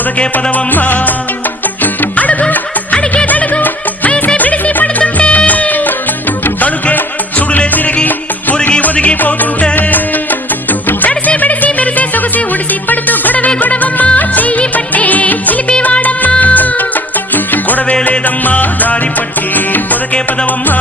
పొదకే పదవమ్మా. అడుగు అడిగేదడుగు వయసే బిడిసి పడుతుంటే తడుకే సుడులే తిరిగి ఒరిగి ఒదిగిపోతుంటే తడిసి బిడిసి మెరిసే సొగసి ఉడిసి పడుతూ గొడవే గొడవమ్మా చెయ్యి పట్టే చిలిపి వాడమ్మా. గొడవే లేదమ్మా దారి పట్టి పొదకే పదవమ్మా.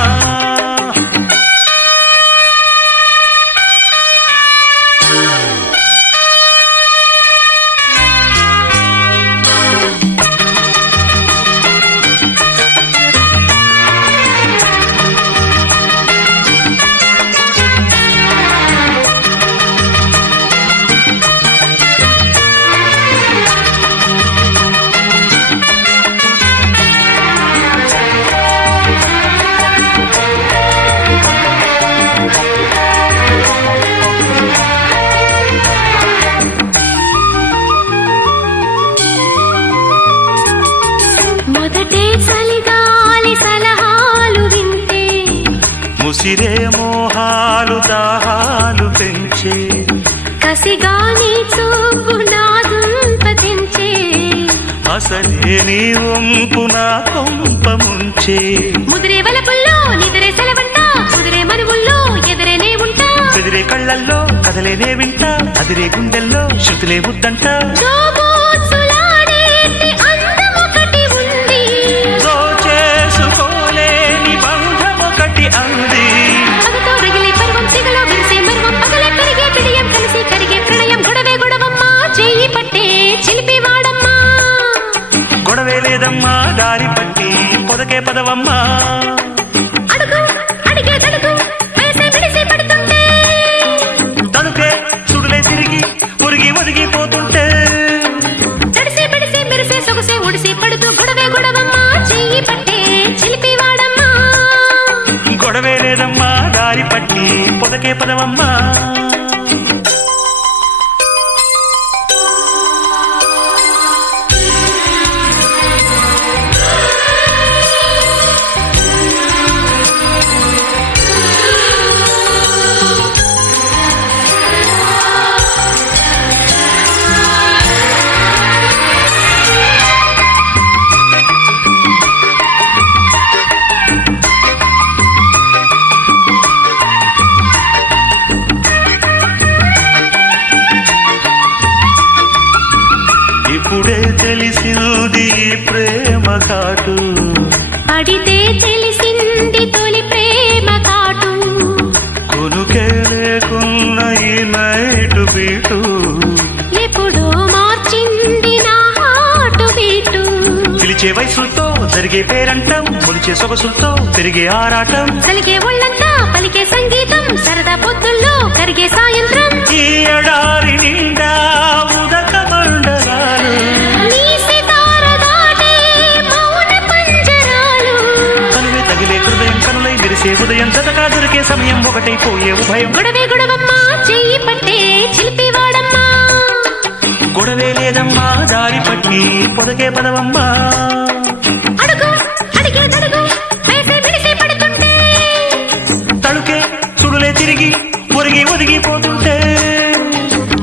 మొదటే చలిగాలి సలహాలు వింటే ముసిరే మోహాలు దాహాలు పెంచే కసిగాని చూపు నాదుంప తెంచే అసలే నీ వంపు నా కొంప ముంచే ముదిరే వలపుల్లో నిదిరే సెలవంట కుదిరే మనువుల్లో ఎదురేనే ఉంటా బెదిరే కళ్ళల్లో కదలేనే వింటా అదిరే గుండెల్లో శృతులే ముద్దంట దోబూచులాడేటి అందమొకటి ఉంది చేసుకోలేని బంధమొకటి అంది పగతో రగిలే పర్వం సిగలో విరిసే మర్వం పగలే పెరిగే పిడియం కలిసి కరిగే ప్రణయం గొడవే గొడవమ్మా చెయ్యి పట్టే చిలిపి వాడమ్మా. గొడవే లేదమ్మా దారి పట్టి పొదకే పదవమ్మా. అడుగు అడిగేదడుగు వయసే బిడిసి పడుతుంటే తడుకే సుడులే తిరిగి ఒరిగి ఒదిగిపోతుంటే తడిసి బిడిసి మెరిసే సొగసే ఉడిసి పడుతూ గొడవే గొడవమ్మా చెయ్యి పట్టే చిలిపి వాడమ్మా. గొడవే లేదమ్మా దారి పట్టి పొదకే పదవమ్మా. ఇప్పుడే తెలిసింది ప్రేమ కాటు పడితే తెలిసింది తొలి ప్రేమ కాటు కొనుకే లేకున్న ఈ నైటు బీటు ఎప్పుడో మార్చింది నా హాటు బీటు పిలిచే వయసులతో జరిగే పేరంటం కొలిచే సొగసులతో పెరిగే ఆరాటం కలిగే ఒళ్ళంతా పలికే సంగీతం సరదా పొద్దుల్లో కరిగే సాయంత్రం ఈ ఎడారి నిండా ఉదక మండలాలు నీ సితార దాటే మౌన పంజరాలు కనువే తగిలే హృదయం కనులై మెరిసే ఉదయం జతగా దొరికే సమయం ఒకటైపోయే ఉభయం గొడవే గొడవమ్మా చెయ్యి పట్టే చిలిపి వాడమ్మా. గొడవే లేదమ్మా దారి పట్టి పొదకే పదవమ్మా. అడుగు అడిగేదడుగు వయసే బిడిసి పడుతుంటే తడుకే సుడులే తిరిగి ఒరిగి ఒదిగిపోతుంటే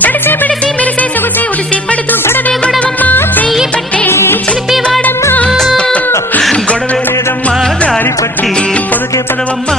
తడిసి బిడిసి మెరిసే సొగసే ఉడిసి పడుతూ గొడవే గొడవమ్మా చెయ్యి పట్టే చిలిపి వాడమ్మా. గొడవే లేదమ్మా దారి పట్టి పొదకే పదవమ్మా.